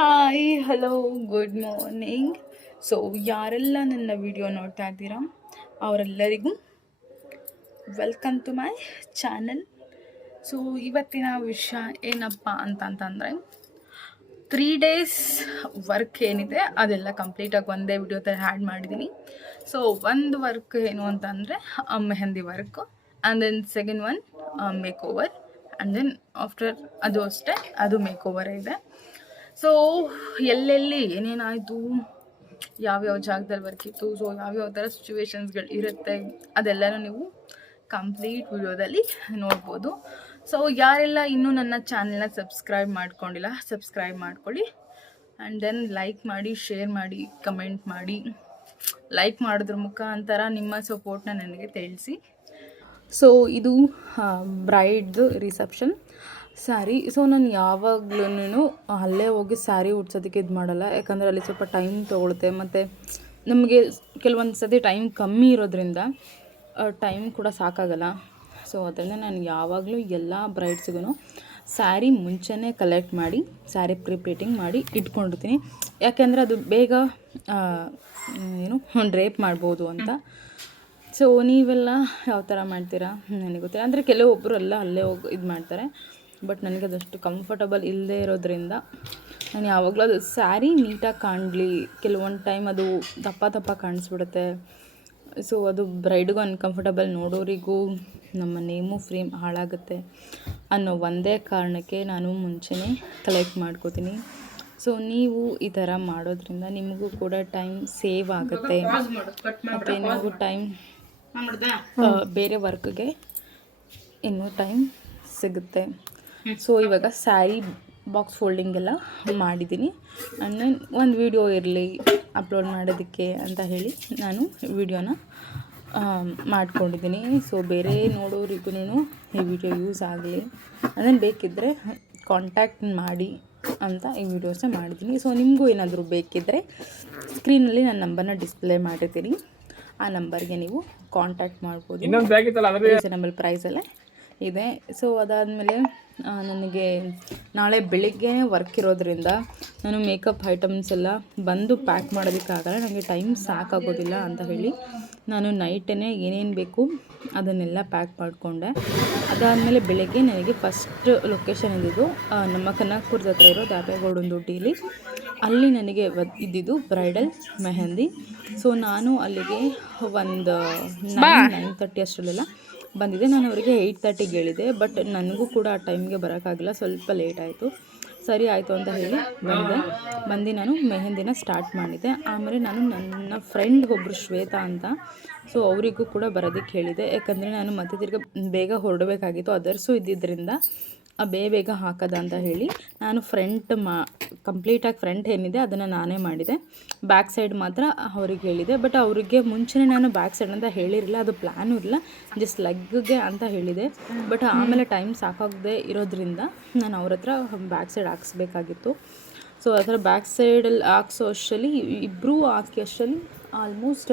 Hi hello good morning. So ಯಾರೆಲ್ಲ ನನ್ನ video ನೋಡ್ತಾ ಇದ್ದೀರಾ ಅವರೆಲ್ಲರಿಗೂ welcome to my channel. So ಇವತ್ತಿನ ವಿಷಯ ಏನಪ್ಪ ಅಂತಂದರೆ 3 days ವರ್ಕ್ ಏನಿದೆ ಅದೆಲ್ಲ ಕಂಪ್ಲೀಟಾಗಿ ಒಂದೇ ವಿಡಿಯೋದಲ್ಲಿ ಆ್ಯಡ್ ಮಾಡಿದ್ದೀನಿ. ಸೊ ಒಂದು ವರ್ಕ್ ಏನು ಅಂತಂದರೆ mehndi work, and then second one makeover, and then after ಅದು ಅಷ್ಟೇ, ಅದು ಮೇಕ್ ಓವರೇ ಇದೆ. ಸೊ ಎಲ್ಲೆಲ್ಲಿ ಏನೇನಾಯಿತು, ಯಾವ್ಯಾವ ಜಾಗದಲ್ಲಿ ವರ್ಕ್ ಇತ್ತು, ಸೊ ಯಾವ್ಯಾವ ಥರ ಸಿಚುವೇಶನ್ಸ್ಗಳು ಇರುತ್ತೆ ಅದೆಲ್ಲನೂ ನೀವು ಕಂಪ್ಲೀಟ್ ವಿಡಿಯೋದಲ್ಲಿ ನೋಡ್ಬೋದು. ಸೊ ಯಾರೆಲ್ಲ ಇನ್ನೂ ನನ್ನ ಚಾನಲ್ನ ಸಬ್ಸ್ಕ್ರೈಬ್ ಮಾಡ್ಕೊಂಡಿಲ್ಲ ಸಬ್ಸ್ಕ್ರೈಬ್ ಮಾಡ್ಕೊಳ್ಳಿ, ಆ್ಯಂಡ್ ದೆನ್ ಲೈಕ್ ಮಾಡಿ, ಶೇರ್ ಮಾಡಿ, ಕಮೆಂಟ್ ಮಾಡಿ. ಲೈಕ್ ಮಾಡೋದ್ರ ಮುಖಾಂತರ ನಿಮ್ಮ ಸಪೋರ್ಟ್ನ ನನಗೆ ತಿಳಿಸಿ. ಸೊ ಇದು ಬ್ರೈಡ್ದು ರಿಸೆಪ್ಷನ್ ಸ್ಯಾರಿ. ಸೊ ನಾನು ಯಾವಾಗ್ಲೂ ಅಲ್ಲೇ ಹೋಗಿ ಸ್ಯಾರಿ ಉಡ್ಸೋದಕ್ಕೆ ಇದು ಮಾಡಲ್ಲ, ಯಾಕಂದರೆ ಅಲ್ಲಿ ಸ್ವಲ್ಪ ಟೈಮ್ ತೊಗೊಳುತ್ತೆ, ಮತ್ತು ನಮಗೆ ಕೆಲವೊಂದು ಸತಿ ಟೈಮ್ ಕಮ್ಮಿ ಇರೋದ್ರಿಂದ ಟೈಮ್ ಕೂಡ ಸಾಕಾಗಲ್ಲ. ಸೊ ಅದರಿಂದ ನಾನು ಯಾವಾಗಲೂ ಎಲ್ಲ ಬ್ರೈಡ್ಸ್ಗೂ ಸ್ಯಾರಿ ಮುಂಚೆನೇ ಕಲೆಕ್ಟ್ ಮಾಡಿ ಸ್ಯಾರಿ ಪ್ರಿಪೇಟಿಂಗ್ ಮಾಡಿ ಇಟ್ಕೊಂಡಿರ್ತೀನಿ, ಯಾಕೆಂದರೆ ಅದು ಬೇಗ ಡ್ರೇಪ್ ಮಾಡ್ಬೋದು ಅಂತ. ಸೊ ನೀವೆಲ್ಲ ಯಾವ ಥರ ಮಾಡ್ತೀರಾ ನನಗೆ ಗೊತ್ತಿಲ್ಲ. ಅಂದರೆ ಕೆಲವೊಬ್ಬರು ಎಲ್ಲ ಅಲ್ಲೇ ಹೋಗಿ ಇದು ಮಾಡ್ತಾರೆ, ಬಟ್ ನನಗೆ ಅದಷ್ಟು ಕಂಫರ್ಟಬಲ್ ಇಲ್ಲದೆ ಇರೋದ್ರಿಂದ ನಾನು ಯಾವಾಗಲೂ ಅದು ಸ್ಯಾರಿ ನೀಟಾಗಿ ಕಾಣಲಿ, ಕೆಲವೊಂದು ಟೈಮ್ ಅದು ದಪ್ಪ ದಪ್ಪ ಕಾಣಿಸ್ಬಿಡುತ್ತೆ. ಸೊ ಅದು ಬ್ರೈಡ್ಗೂ ಅನ್ಕಂಫರ್ಟಬಲ್, ನೋಡೋರಿಗೂ ನಮ್ಮ ನೇಮು ಫ್ರೇಮ್ ಹಾಳಾಗುತ್ತೆ ಅನ್ನೋ ಒಂದೇ ಕಾರಣಕ್ಕೆ ನಾನು ಮುಂಚೆನೇ ಕಲೆಕ್ಟ್ ಮಾಡ್ಕೋತೀನಿ. ಸೊ ನೀವು ಈ ಥರ ಮಾಡೋದ್ರಿಂದ ನಿಮಗೂ ಕೂಡ ಟೈಮ್ ಸೇವ್ ಆಗುತ್ತೆ, ಮತ್ತು ನಿಮಗೂ ಟೈಮ್ ಬೇರೆ ವರ್ಕ್ಗೆ ಇನ್ನೂ ಟೈಮ್ ಸಿಗುತ್ತೆ. ಸೊ ಇವಾಗ ಸ್ಯಾರಿ ಬಾಕ್ಸ್ ಫೋಲ್ಡಿಂಗ್ ಎಲ್ಲ ಮಾಡಿದ್ದೀನಿ, ಆ್ಯಂಡ್ ಒಂದು ವಿಡಿಯೋ ಇರಲಿ ಅಪ್ಲೋಡ್ ಮಾಡೋದಕ್ಕೆ ಅಂತ ಹೇಳಿ ನಾನು ವಿಡಿಯೋನ ಮಾಡ್ಕೊಂಡಿದ್ದೀನಿ. ಸೊ ಬೇರೆ ನೋಡೋರಿಗೂ ಈ ವಿಡಿಯೋ ಯೂಸ್ ಆಗಲಿ, ಅದನ್ನು ಬೇಕಿದ್ದರೆ ಕಾಂಟ್ಯಾಕ್ಟ್ ಮಾಡಿ ಅಂತ ಈ ವಿಡಿಯೋಸ್ನ ಮಾಡಿದ್ದೀನಿ. ಸೊ ನಿಮಗೂ ಏನಾದರೂ ಬೇಕಿದ್ದರೆ ಸ್ಕ್ರೀನಲ್ಲಿ ನನ್ನ ನಂಬರ್ನ ಡಿಸ್ಪ್ಲೇ ಮಾಡಿರ್ತೀನಿ, ಆ ನಂಬರ್ಗೆ ನೀವು ಕಾಂಟ್ಯಾಕ್ಟ್ ಮಾಡ್ಬೋದು. ರೀಸನಬಲ್ ಪ್ರೈಸಲ್ಲೇ ಇದೆ. ಸೊ ಅದಾದಮೇಲೆ ನನಗೆ ನಾಳೆ ಬೆಳಿಗ್ಗೆ ವರ್ಕ್ ಇರೋದ್ರಿಂದ ನಾನು ಮೇಕಪ್ ಐಟಮ್ಸ್ ಎಲ್ಲ ಬಂದು ಪ್ಯಾಕ್ ಮಾಡೋದಕ್ಕಾಗಲ್ಲ, ನನಗೆ ಟೈಮ್ ಸಾಕಾಗೋದಿಲ್ಲ ಅಂತ ಹೇಳಿ ನಾನು ನೈಟೇ ಏನೇನು ಬೇಕು ಅದನ್ನೆಲ್ಲ ಪ್ಯಾಕ್ ಮಾಡಿಕೊಂಡೆ. ಅದಾದಮೇಲೆ ಬೆಳಗ್ಗೆ ನನಗೆ ಫಸ್ಟ್ ಲೊಕೇಶನ್ ಇದ್ದಿದ್ದು ನಮ್ಮ ಕನಕಪುರದ ಹತ್ರ ಇರೋ ದಾಪೇಗೌಡನದೊಡ್ಡಿಲಿ, ಅಲ್ಲಿ ನನಗೆ ಇದ್ದಿದ್ದು ಬ್ರೈಡಲ್ ಮೆಹಂದಿ. ಸೊ ನಾನು ಅಲ್ಲಿಗೆ ಒಂದು 9:30 ಅಷ್ಟರಲ್ಲೆಲ್ಲ ಬಂದಿದೆ. ನಾನು ಅವರಿಗೆ 8:30ಗೆ ಹೇಳಿದೆ, ಬಟ್ ನನಗೂ ಕೂಡ ಆ ಟೈಮ್ಗೆ ಬರೋಕ್ಕಾಗಿಲ್ಲ, ಸ್ವಲ್ಪ ಲೇಟ್ ಆಯಿತು. ಸರಿ ಆಯಿತು ಅಂತ ಹೇಳಿ ಬಂದು ನಾನು ಮೆಹಂದಿನ ಸ್ಟಾರ್ಟ್ ಮಾಡಿದ್ದೆ. ಆಮೇಲೆ ನಾನು ನನ್ನ ಫ್ರೆಂಡ್ ಒಬ್ಬರು ಶ್ವೇತಾ ಅಂತ, ಸೊ ಅವರಿಗೂ ಕೂಡ ಬರೋದಕ್ಕೆ ಹೇಳಿದೆ, ಯಾಕಂದರೆ ನಾನು ಮತ್ತೆ ತಿರ್ಗಿ ಬೇಗ ಹೊರಡಬೇಕಾಗಿತ್ತು, ಅದರ್ಸು ಇದ್ದಿದ್ದರಿಂದ ಬೇಗ ಹಾಕೋದ ಅಂತ ಹೇಳಿ ನಾನು ಕಂಪ್ಲೀಟಾಗಿ ಫ್ರಂಟ್ ಏನಿದೆ ಅದನ್ನು ನಾನೇ ಮಾಡಿದೆ. ಬ್ಯಾಕ್ ಸೈಡ್ ಮಾತ್ರ ಅವ್ರಿಗೆ ಹೇಳಿದೆ, ಬಟ್ ಅವರಿಗೆ ಮುಂಚೆನೇ ನಾನು ಬ್ಯಾಕ್ ಸೈಡ್ ಅಂತ ಹೇಳಿರಲಿಲ್ಲ, ಅದು ಪ್ಲ್ಯಾನು ಇಲ್ಲ, ಜಸ್ಟ್ ಲೆಗ್ಗೆ ಅಂತ ಹೇಳಿದೆ. ಬಟ್ ಆಮೇಲೆ ಟೈಮ್ ಸಾಕಾಗದೆ ಇರೋದ್ರಿಂದ ನಾನು ಅವ್ರ ಹತ್ರ ಬ್ಯಾಕ್ ಸೈಡ್ ಹಾಕ್ಸ್ಬೇಕಾಗಿತ್ತು. ಸೊ ಆ ಥರ ಬ್ಯಾಕ್ ಸೈಡಲ್ಲಿ ಹಾಕ್ಸೋ ಅಷ್ಟರಲ್ಲಿ ಇಬ್ಬರೂ ಹಾಕಿ ಅಷ್ಟರಲ್ಲಿ ಆಲ್ಮೋಸ್ಟ್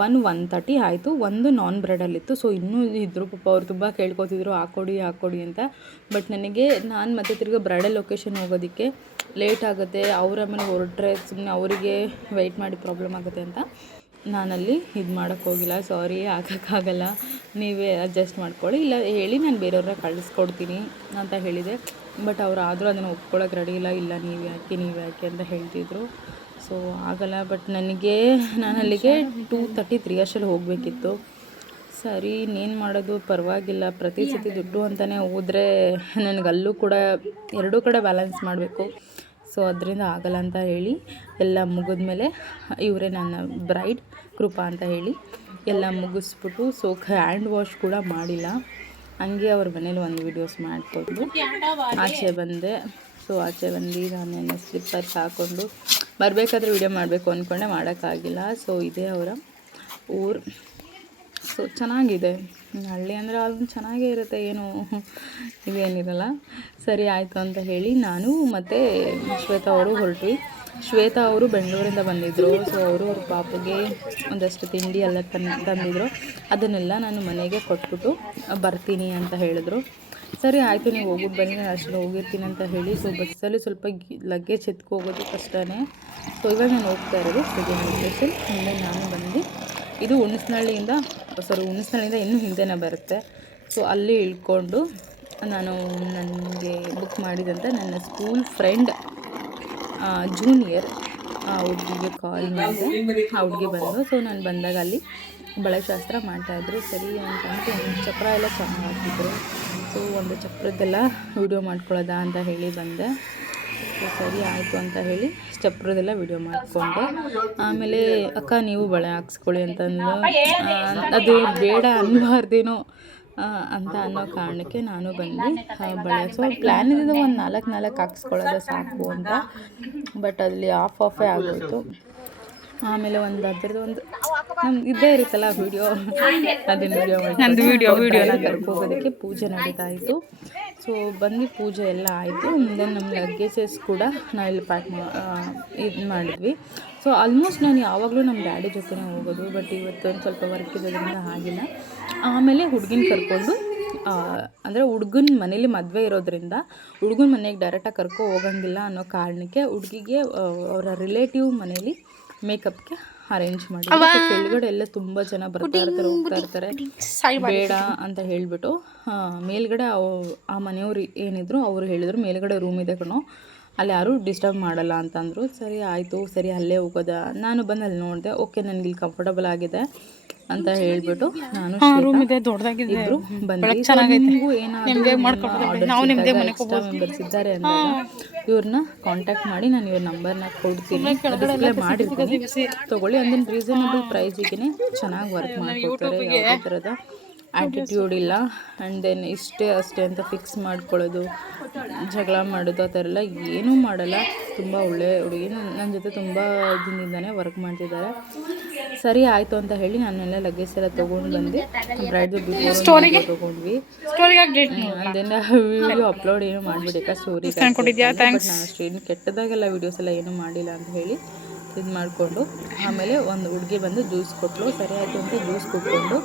1:30 ಆಯಿತು. ಒಂದು ನಾನ್ ಬ್ರೈಡಲ್ಲಿತ್ತು. ಸೊ ಇನ್ನೂ ಇದ್ದರು ಪಾಪ, ಅವ್ರು ತುಂಬ ಕೇಳ್ಕೊತಿದ್ರು ಹಾಕ್ಕೊಡಿ ಅಂತ. ಬಟ್ ನಾನು ಮತ್ತೆ ತಿರ್ಗಿ ಬ್ರೈಡಲ್ ಲೊಕೇಶನ್ ಹೋಗೋದಕ್ಕೆ ಲೇಟ್ ಆಗುತ್ತೆ, ಅವ್ರ ಆಮೇಲೆ ಹೊರಟ್ರೆ ಸುಮ್ಮನೆ ಅವರಿಗೆ ವೆಯ್ಟ್ ಮಾಡಿ ಪ್ರಾಬ್ಲಮ್ ಆಗುತ್ತೆ ಅಂತ ನಾನಲ್ಲಿ ಇದು ಮಾಡೋಕ್ಕೆ ಹೋಗಿಲ್ಲ. ಸಾರಿ, ಹಾಕೋಕ್ಕಾಗಲ್ಲ, ನೀವೇ ಅಡ್ಜಸ್ಟ್ ಮಾಡ್ಕೊಳ್ಳಿ, ಇಲ್ಲ ಹೇಳಿ ನಾನು ಬೇರೆಯವ್ರನ್ನ ಕಳಿಸ್ಕೊಡ್ತೀನಿ ಅಂತ ಹೇಳಿದೆ. ಬಟ್ ಆದರೂ ಅದನ್ನು ಒಪ್ಕೊಳ್ಳೋಕೆ ರೆಡಿ ಇಲ್ಲ, ನೀವೇ ಹಾಕಿ ಅಂತ ಹೇಳ್ತಿದ್ರು. ಸೊ ಆಗಲ್ಲ. ಬಟ್ ನಾನು ಅಲ್ಲಿಗೆ 2:33 ಅಷ್ಟರಲ್ಲಿ ಹೋಗಬೇಕಿತ್ತು. ಸರಿ, ಇನ್ನೇನು ಮಾಡೋದು, ಪರವಾಗಿಲ್ಲ, ಪ್ರತಿ ಸತಿ ದುಡ್ಡು ಅಂತಲೇ ಹೋದರೆ ನನಗಲ್ಲೂ ಕೂಡ ಎರಡೂ ಕಡೆ ಬ್ಯಾಲೆನ್ಸ್ ಮಾಡಬೇಕು. ಸೊ ಅದರಿಂದ ಆಗಲ್ಲ ಅಂತ ಹೇಳಿ ಎಲ್ಲ ಮುಗಿದ್ಮೇಲೆ ಇವರೇ ನನ್ನ ಬ್ರೈಡ್ ಕೃಪಾ ಅಂತ ಹೇಳಿ ಎಲ್ಲ ಮುಗಿಸ್ಬಿಟ್ಟು, ಸೊ ಹ್ಯಾಂಡ್ ವಾಶ್ ಕೂಡ ಮಾಡಿಲ್ಲ, ಹಂಗೆ ಅವ್ರ ಮನೇಲಿ ಒಂದು ವೀಡಿಯೋಸ್ ಮಾಡಿಕೊಂಡು ಆಚೆ ಬಂದೆ. ಸೊ ಆಚೆ ಬಂದು ನಾನು ಸ್ಲಿಪ್ಪರ್ಸ್ ಹಾಕ್ಕೊಂಡು ಬರಬೇಕಾದ್ರೆ ವೀಡಿಯೋ ಮಾಡಬೇಕು ಅಂದ್ಕೊಂಡೆ, ಮಾಡೋಕ್ಕಾಗಿಲ್ಲ. ಸೊ ಇದೇ ಅವರ ಊರು. ಸೊ ಚೆನ್ನಾಗಿದೆ, ಹಳ್ಳಿ ಅಂದರೆ ಅದು ಚೆನ್ನಾಗೇ ಇರುತ್ತೆ, ಏನು ಇದೇನಿರಲ್ಲ. ಸರಿ ಆಯಿತು ಅಂತ ಹೇಳಿ ನಾನು ಮತ್ತು ಶ್ವೇತಾ ಅವರು ಹೊರಟ್ವಿ. ಶ್ವೇತಾ ಅವರು ಬೆಂಗಳೂರಿಂದ ಬಂದಿದ್ದರು. ಸೊ ಅವರು ಅವ್ರ ಪಾಪಗೆ ಒಂದಷ್ಟು ತಿಂಡಿ ಎಲ್ಲ ತಂದಿದ್ರು, ಅದನ್ನೆಲ್ಲ ನಾನು ಮನೆಗೆ ಕೊಟ್ಬಿಟ್ಟು ಬರ್ತೀನಿ ಅಂತ ಹೇಳಿದ್ರು. ಸರಿ ಆಯಿತು ನೀವು ಹೋಗ್ಬಿಟ್ಟು ಬನ್ನಿ, ನಾನು ಅಷ್ಟರಲ್ಲಿ ಹೋಗಿರ್ತೀನಿ ಅಂತ ಹೇಳಿ. ಸೊ ಬಸ್ಸಲ್ಲಿ ಸ್ವಲ್ಪ ಲಗೇಜ್ ಎತ್ಕೋಗೋದು ಕಷ್ಟನೇ. ಸೊ ಇವಾಗ ನಾನು ಹೋಗ್ತಾ ಇರೋದು ಸೆಕೆಂಡ್ ಲೊಕೇಶನ್. ಹಿಂದೆ ನಾನು ಬಂದು ಇದು ಹುಣಸನಹಳ್ಳಿಯಿಂದ ಇನ್ನೂ ಹಿಂದೆನೇ ಬರುತ್ತೆ. ಸೊ ಅಲ್ಲಿ ಇಳ್ಕೊಂಡು ನಾನು ನನಗೆ ಬುಕ್ ಮಾಡಿದಂಥ ನನ್ನ ಸ್ಕೂಲ್ ಫ್ರೆಂಡ್ ಜೂನಿಯರ್ ಹುಡುಗಿಗೆ ಕಾಲ್ ಮಾಡಿದೆ. ಆ ಹುಡುಗಿ ಬಂದು ಸೊ ನಾನು ಬಂದಾಗ ಅಲ್ಲಿ ಬಳೆಶಾಸ್ತ್ರ ಮಾಡ್ತಾಯಿದ್ರು. ಸರಿ ಅಂತಂದು ಚಕ್ರ ಎಲ್ಲ ಚೆನ್ನಾಗಿ ಹಾಕಿದ್ರು. ಸೊ ಒಂದು ಚಕ್ರದ್ದೆಲ್ಲ ವಿಡಿಯೋ ಮಾಡ್ಕೊಳ್ಳೋದಾ ಅಂತ ಹೇಳಿ ಬಂದೆ. ಸೊ ಸರಿ ಆಯಿತು ಅಂತ ಹೇಳಿ ಚಕ್ರದೆಲ್ಲ ವಿಡಿಯೋ ಮಾಡಿಕೊಂಡೆ. ಆಮೇಲೆ ಅಕ್ಕ ನೀವು ಬಳೆ ಹಾಕ್ಸ್ಕೊಳ್ಳಿ ಅಂತಂದು ಅದು ಬೇಡ ಅನ್ನಬಾರ್ದೇನೋ ಅಂತ ಅನ್ನೋ ಕಾರಣಕ್ಕೆ ನಾನು ಬಂದು ಬಳೆ. ಸೊ ಪ್ಲ್ಯಾನ್ ಇದ್ದಿದ್ದು ಒಂದು 4 ಹಾಕ್ಸ್ಕೊಳ್ಳೋದು ಸಾಕು ಅಂತ, ಬಟ್ ಅಲ್ಲಿ ಆಫೇ ಆಗೋಯಿತು. ಆಮೇಲೆ ಅದರದ್ದು ನಮ್ದು ಇದ್ದೇ ಇರುತ್ತಲ್ಲ ವೀಡಿಯೋ, ಅದನ್ನು ವೀಡಿಯೋನ ಕರ್ಕೋಗೋದಕ್ಕೆ ಪೂಜೆ ನಡೀತಾ ಇತ್ತು. ಸೊ ಬಂದು ಪೂಜೆ ಎಲ್ಲ ಆಯಿತು. ದೆನ್ ನಮ್ಮ ಲಗೇಜಸ್ ಕೂಡ ನಾವಿಲ್ಲಿ ಪ್ಯಾಕ್ ಇದು ಮಾಡಿದ್ವಿ. ಸೊ ಆಲ್ಮೋಸ್ಟ್ ನಾನು ಯಾವಾಗಲೂ ನಮ್ಮ ಡ್ಯಾಡಿ ಜೊತೆನೇ ಹೋಗೋದು, ಬಟ್ ಇವತ್ತು ಒಂದು ಸ್ವಲ್ಪ ವರ್ಕ್ ಇರೋದ್ರಿಂದ ಆಗಿಲ್ಲ. ಆಮೇಲೆ ಹುಡುಗಿನ ಕರ್ಕೊಂಡು ಅಂದರೆ ಹುಡುಗನ ಮನೇಲಿ ಮದುವೆ ಇರೋದ್ರಿಂದ ಹುಡುಗನ ಮನೆಗೆ ಡೈರೆಕ್ಟಾಗಿ ಹೋಗಂಗಿಲ್ಲ ಅನ್ನೋ ಕಾರಣಕ್ಕೆ ಹುಡುಗಿಗೆ ಅವರ ರಿಲೇಟಿವ್ ಮನೇಲಿ ಮೇಕಪ್ಗೆ ಅರೇಂಜ್ ಮಾಡಿ. ಕೆಳಗಡೆ ಎಲ್ಲ ತುಂಬ ಜನ ಬರ್ತಾ ಇರ್ತಾರೆ, ಹೋಗ್ತಾ ಇರ್ತಾರೆ. ಬೇಡ ಅಂತ ಹೇಳಿಬಿಟ್ಟು ಮೇಲ್ಗಡೆ ಆ ಮನೆಯವ್ರು ಏನಿದ್ರು ಅವರು ಹೇಳಿದ್ರು ಮೇಲ್ಗಡೆ ರೂಮ್ ಇದೆ ಕಣೋ, ಅಲ್ಲಿ ಯಾರೂ ಡಿಸ್ಟರ್ಬ್ ಮಾಡಲ್ಲ ಅಂತಂದರು. ಸರಿ ಆಯಿತು, ಸರಿ ಅಲ್ಲೇ ಹೋಗೋದ. ನಾನು ಬಂದು ಅಲ್ಲಿ ನೋಡಿದೆ, ಓಕೆ ನನಗೆ ಇಲ್ಲಿ ಕಂಫರ್ಟಬಲ್ ಆಗಿದೆ ಅಂತ ಹೇಳ್ಬಿಟ್ಟು ನಾನು ಇದ್ರು ಮೆಂಬರ್ಸ್ ಇದ್ದಾರೆ ಅಂದಾಗ ಇವ್ರನ್ನ ಕಾಂಟ್ಯಾಕ್ಟ್ ಮಾಡಿ ನಾನು ಇವ್ರ ನಂಬರ್ನ ಕೊಡ್ತೀನಿ, ಡಿಸ್ಪ್ಲೇ ಮಾಡಿರ್ತೀನಿ, ತೊಗೊಳ್ಳಿ. ಅಂದಿನ ರೀಸನಬಲ್ ಪ್ರೈಸಿಗೆ ಚೆನ್ನಾಗಿ ವರ್ಕ್ ಮಾಡಿಕೊಡ್ತಾರೆ. ಯಾವುದೇ ಥರದ ಆ್ಯಟಿಟ್ಯೂಡ್ ಇಲ್ಲ. ಆ್ಯಂಡ್ ದೆನ್ ಇಷ್ಟೇ ಅಷ್ಟೇ ಅಂತ ಫಿಕ್ಸ್ ಮಾಡ್ಕೊಳ್ಳೋದು, ಜಗಳ ಮಾಡೋದು ಆ ಥರ ಎಲ್ಲ ಏನೂ ಮಾಡಲ್ಲ. ತುಂಬ ಒಳ್ಳೆಯ ಹುಡುಗಿ, ನನ್ನ ಜೊತೆ ತುಂಬ ದಿನದಿಂದನೇ ವರ್ಕ್ ಮಾಡ್ತಿದ್ದಾರೆ. ಸರಿ ಆಯಿತು ಅಂತ ಹೇಳಿ ನಾನೆಲ್ಲ ಲಗೇಜ್ ಎಲ್ಲ ತೊಗೊಂಡು ಬಂದು ಬ್ರೈಡ್ದು ಬಿಫೋರ್ ತೊಗೊಂಡ್ವಿ. ಅದನ್ನು ವಿಡಿಯೋ ಅಪ್ಲೋಡ್ ಏನು ಮಾಡಿಬಿಡಿ ಸ್ಟೋರಿ, ಬಟ್ ನಾನು ಅಷ್ಟೇನು ಕೆಟ್ಟದಾಗೆಲ್ಲ ವೀಡಿಯೋಸ್ ಎಲ್ಲ ಏನೂ ಮಾಡಿಲ್ಲ ಅಂತ ಹೇಳಿ ಇದು ಮಾಡಿಕೊಂಡು ಆಮೇಲೆ ಒಂದು ಹುಡುಗಿ ಬಂದು ಜ್ಯೂಸ್ ಕೊಟ್ಟಳು. ಸರಿ ಆಯಿತು ಅಂತ ಜ್ಯೂಸ್ ಕೊಟ್ಕೊಂಡು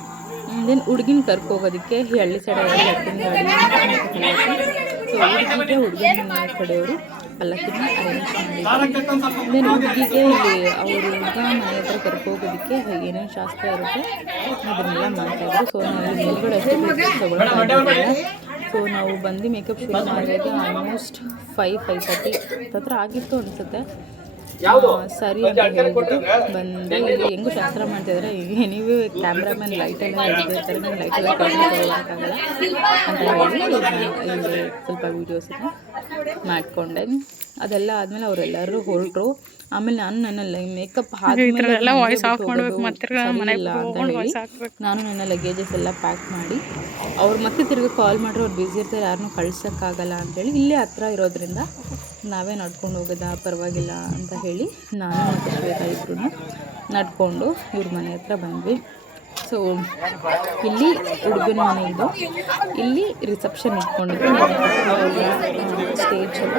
ದೆನ್ ಹುಡುಗಿನ ಕರ್ಕೋಗೋದಕ್ಕೆ ಹಳ್ಳಿ ಸೈಡ್ ಎತ್ತಿನ ಗಾಡಿ ಸೊ ಹುಡುಗಿಗೆ ಹುಡುಗನ ಕಡೆಯವರು ಪಲ್ಲಕ್ಕಿನ ಅರೇಂಜ್ ಮಾಡಿದ್ರು. ದೆನ್ ಹುಡುಗಿಗೆ ಇಲ್ಲಿ ಅವರು ಹುಡುಗ ಮನೆ ಹತ್ರ ಕರ್ಕೋಗೋದಕ್ಕೆ ಏನೇನು ಶಾಸ್ತ್ರ ಇರುತ್ತೆ ಅದನ್ನೆಲ್ಲ ಮಾಡ್ತಾಯಿದ್ರು. ಸೊ ನಾವು ಮೇಲ್ಗಡೆ ಅಷ್ಟು ತೊಗೊಳಕ್ಕಾಗಿಲ್ಲ. ಸೊ ನಾವು ಬಂದು ಮೇಕಪ್ ಶುರು ಮಾಡಿದಾಗ ಆಲ್ಮೋಸ್ಟ್ 5:30 ಹತ್ರ ಆಗಿತ್ತು ಅನಿಸುತ್ತೆ. ಸರಿ ಅಂತ ಹೇಳ್ಬಿಟ್ಟು ಬಂದು ಇಲ್ಲಿ ಹೆಂಗೂ ಶಾಸ್ತ್ರ ಮಾಡ್ತಿದ್ದಾರೆ. ನೀವು ಕ್ಯಾಮ್ರಾಮನ್ ಲೈಟೆಲ್ಲ ಹಿಡಿದಿರ್ತಾರೆ, ನಾನು ಲೈಟೆಲ್ಲ ತೊಗೊಳಕ್ಕಾಗಲ್ಲ ಅಂತ ಹೇಳಿ ಇಲ್ಲಿ ಸ್ವಲ್ಪ ವೀಡಿಯೋಸನ್ನ ಮಾಡಿಕೊಂಡೆ. ಅದೆಲ್ಲ ಆದಮೇಲೆ ಅವರೆಲ್ಲರೂ ಹೊರಟರು. ಆಮೇಲೆ ನಾನು ನನ್ನ ಮೇಕಪ್ ಆದಮೇಲೆ ನಾನು ನನ್ನ ಲಗೇಜಸ್ ಎಲ್ಲ ಪ್ಯಾಕ್ ಮಾಡಿ ಅವ್ರು ಮತ್ತೆ ತಿರ್ಗಿ ಕಾಲ್ ಮಾಡಿದ್ರೆ ಅವ್ರು ಬ್ಯುಸಿ ಇರ್ತಾರೆ, ಯಾರನ್ನೂ ಕಳ್ಸೋಕ್ಕಾಗಲ್ಲ ಅಂತೇಳಿ ಇಲ್ಲೇ ಹತ್ರ ಇರೋದ್ರಿಂದ ನಾವೇ ನಡ್ಕೊಂಡು ಹೋಗೋದಾ ಪರವಾಗಿಲ್ಲ ಅಂತ ಹೇಳಿ ನಾನು ಮತ್ತು ಶ್ವೇತಾ ಇಬ್ಬರೂ ನಡ್ಕೊಂಡು ಇವ್ರ ಮನೆ ಹತ್ರ ಬಂದ್ವಿ. ಸೊ ಇಲ್ಲಿ ಹುಡುಗನ ಮನೆ ಇದು, ಇಲ್ಲಿ ರಿಸೆಪ್ಷನ್ ಇಟ್ಕೊಂಡಿದ್ರು. ಸ್ಟೇಜ್ ಎಲ್ಲ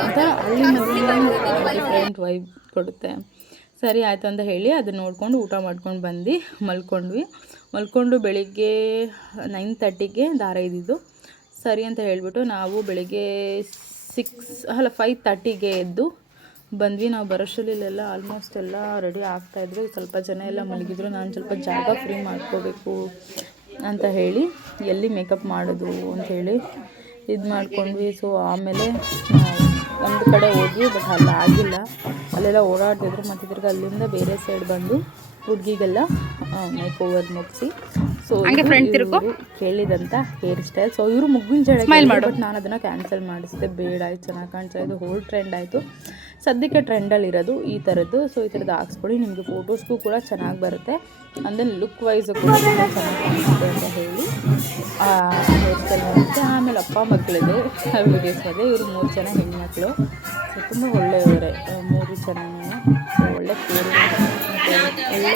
ಅಂತ ಹಳ್ಳಿ ಮದುವೆ ಡಿಫ್ರೆಂಟ್ ವೈಬ್ ಕೊಡುತ್ತೆ. ಸರಿ ಆಯಿತು ಅಂತ ಹೇಳಿ ಅದನ್ನ ನೋಡ್ಕೊಂಡು ಊಟ ಮಾಡ್ಕೊಂಡು ಬಂದು ಮಲ್ಕೊಂಡು ಬೆಳಿಗ್ಗೆ 9:30ಗೆ ದಾರ ಇದ್ದಿದ್ದು. ಸರಿ ಅಂತ ಹೇಳಿಬಿಟ್ಟು ನಾವು ಬೆಳಿಗ್ಗೆ 5:30ಗೆ ಎದ್ದು ಬಂದ್ವಿ. ನಾವು ಬರೋಷ್ಟರಲ್ಲೆಲ್ಲ ಆಲ್ಮೋಸ್ಟ್ ಎಲ್ಲ ರೆಡಿ ಆಗ್ತಾಯಿದ್ರು. ಸ್ವಲ್ಪ ಜನ ಎಲ್ಲ ಮಲಗಿದ್ರು. ನಾನು ಸ್ವಲ್ಪ ಜಾಗ ಫ್ರೀ ಮಾಡ್ಕೋಬೇಕು ಅಂತ ಹೇಳಿ ಎಲ್ಲಿ ಮೇಕಪ್ ಮಾಡೋದು ಅಂಥೇಳಿ ಇದು ಮಾಡ್ಕೊಂಡ್ವಿ. ಸೊ ಆಮೇಲೆ ಒಂದು ಕಡೆ ಹೋದ್ವಿ, ಬಟ್ ಅಲ್ಲಿ ಆಗಿಲ್ಲ, ಅಲ್ಲೆಲ್ಲ ಓಡಾಡ್ತಿದ್ರು. ಮತ್ತು ತಿರ್ಗಿ ಅಲ್ಲಿಂದ ಬೇರೆ ಸೈಡ್ ಬಂದು ಹುಡುಗಿಗೆಲ್ಲ ಮೇಕ್ ಓವರ್ ಮುಗಿಸಿ ಸೊ ಇವರು ಕೇಳಿದಂಥ ಹೇರ್ ಸ್ಟೈಲ್. ಸೊ ಇವರು ಮುಗ್ಗಿನ ಜಡೆ, ಬಟ್ ನಾನು ಅದನ್ನು ಕ್ಯಾನ್ಸಲ್ ಮಾಡಿಸಿದೆ. ಬೇಡ, ಇದು ಚೆನ್ನಾಗಿ ಕಾಣಿಸ್ತಾ ಇದು ಹೋಲ್ ಟ್ರೆಂಡ್ ಆಯಿತು, ಸದ್ಯಕ್ಕೆ ಟ್ರೆಂಡಲ್ಲಿರೋದು ಈ ಥರದ್ದು. ಸೊ ಈ ಥರದ್ದು ಹಾಕ್ಸ್ಕೊಳ್ಳಿ, ನಿಮಗೆ ಫೋಟೋಸ್ಗೂ ಕೂಡ ಚೆನ್ನಾಗಿ ಬರುತ್ತೆ, ಅಂದರೆ ಲುಕ್ ವೈಸು ಕೂಡ ಚೆನ್ನಾಗಿ ಕಾಣಿಸುತ್ತೆ ಅಂತ ಹೇಳಿ ಹೇರ್ ಸ್ಟೈಲ್ ಮಾಡುತ್ತೆ. ಆಮೇಲೆ ಅಪ್ಪ ಮಕ್ಕಳದು ವೀಡಿಯೋಸ್ ಮಾಡಿದೆ. ಇವರು 3 ಜನ ಹೆಣ್ಮಕ್ಳು. ಸೊ ತುಂಬ ಒಳ್ಳೆಯವರೇ 3 ಜನನೂ. ಸೊ ಒಳ್ಳೆ ಕೇಳಿ ಒಳ್ಳೆ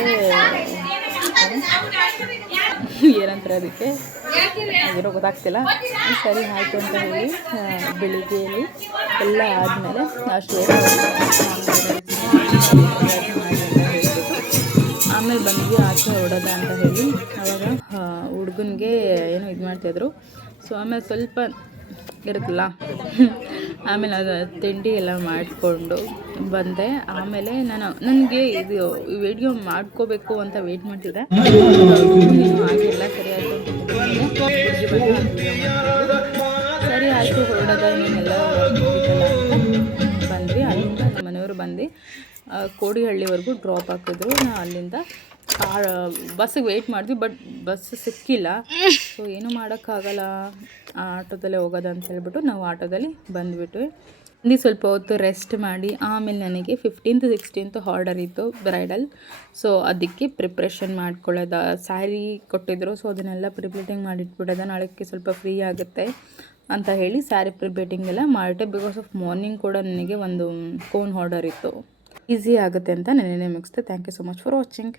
ಏನಂತಾರೆ ಅದಕ್ಕೆ ಏನೋ ಗೊತ್ತಾಗ್ತಿಲ್ಲ. ಸರಿ ಆಯಿತು ಅಂತ ಹೇಳಿ ಬೆಳಿಗ್ಗೆಯಲ್ಲಿ ಎಲ್ಲ ಆದಮೇಲೆ ಅಷ್ಟು ಆಮೇಲೆ ಬಂದ್ವಿ ಆಚೆ ಹೊಡೋದ ಅಂತ ಹೇಳಿ. ಆವಾಗ ಹುಡುಗನಿಗೆ ಏನೋ ಇದು ಮಾಡ್ತಾಯಿದ್ರು. ಸೊ ಆಮೇಲೆ ಸ್ವಲ್ಪ ಇರುತ್ತಲ್ಲ ಆಮೇಲೆ ಅದು ತಿಂಡಿ ಎಲ್ಲ ಮಾಡಿಕೊಂಡು ಬಂದೆ. ಆಮೇಲೆ ನನಗೆ ಇದು ವಿಡಿಯೋ ಮಾಡ್ಕೋಬೇಕು ಅಂತ ವೆಯ್ಟ್ ಮಾಡ್ತಿದ್ದೆ, ಆಗಿಲ್ಲ. ಸರಿ ಆಯಿತು ಸರಿ ಆಯಿತು ಹೊರಡೋದ ಇನ್ನೆಲ್ಲ ಬಂದ್ವಿ. ಅಲ್ಲಿಂದ ನಮ್ಮ ಮನೆಯವರು ಬಂದು ಕೋಡಿಹಳ್ಳಿವರೆಗೂ ಡ್ರಾಪ್ ಹಾಕಿದ್ರು. ನಾವು ಅಲ್ಲಿಂದ ಬಸ್ಸಿಗೆ ವೆಯ್ಟ್ ಮಾಡಿದ್ವಿ, ಬಟ್ ಬಸ್ ಸಿಕ್ಕಿಲ್ಲ. ಸೊ ಏನೂ ಮಾಡೋಕ್ಕಾಗಲ್ಲ, ಆಟೋದಲ್ಲೇ ಹೋಗೋದು ಅಂತ ಹೇಳ್ಬಿಟ್ಟು ನಾವು ಆಟೋದಲ್ಲಿ ಬಂದುಬಿಟ್ವಿ. ಇಲ್ಲಿ ಸ್ವಲ್ಪ ಹೊತ್ತು ರೆಸ್ಟ್ ಮಾಡಿ ಆಮೇಲೆ ನನಗೆ 15th 16th ಆರ್ಡರ್ ಇತ್ತು ಬ್ರೈಡಲ್. ಸೊ ಅದಕ್ಕೆ ಪ್ರಿಪ್ರೇಷನ್ ಮಾಡ್ಕೊಳ್ಳೋದು. ಸ್ಯಾರಿ ಕೊಟ್ಟಿದ್ರು, ಸೊ ಅದನ್ನೆಲ್ಲ ಪ್ರಿಪ್ಲೇಟಿಂಗ್ ಮಾಡಿಟ್ಬಿಡೋದು, ನಾಳೆಗೆ ಸ್ವಲ್ಪ ಫ್ರೀ ಆಗುತ್ತೆ ಅಂತ ಹೇಳಿ ಸ್ಯಾರಿ ಪ್ರಿಪ್ಲೇಟಿಂಗ್ ಎಲ್ಲ ಮಾಡಿದೆ. ಬಿಕಾಸ್ ಆಫ್ ಮಾರ್ನಿಂಗ್ ಕೂಡ ನನಗೆ ಒಂದು ಕೋನ್ ಆರ್ಡರ್ ಇತ್ತು, ಈಸಿ ಆಗುತ್ತೆ ಅಂತ ನೆನ್ನೆ ಮುಗಿಸ್ದೆ. Thank you so much for watching.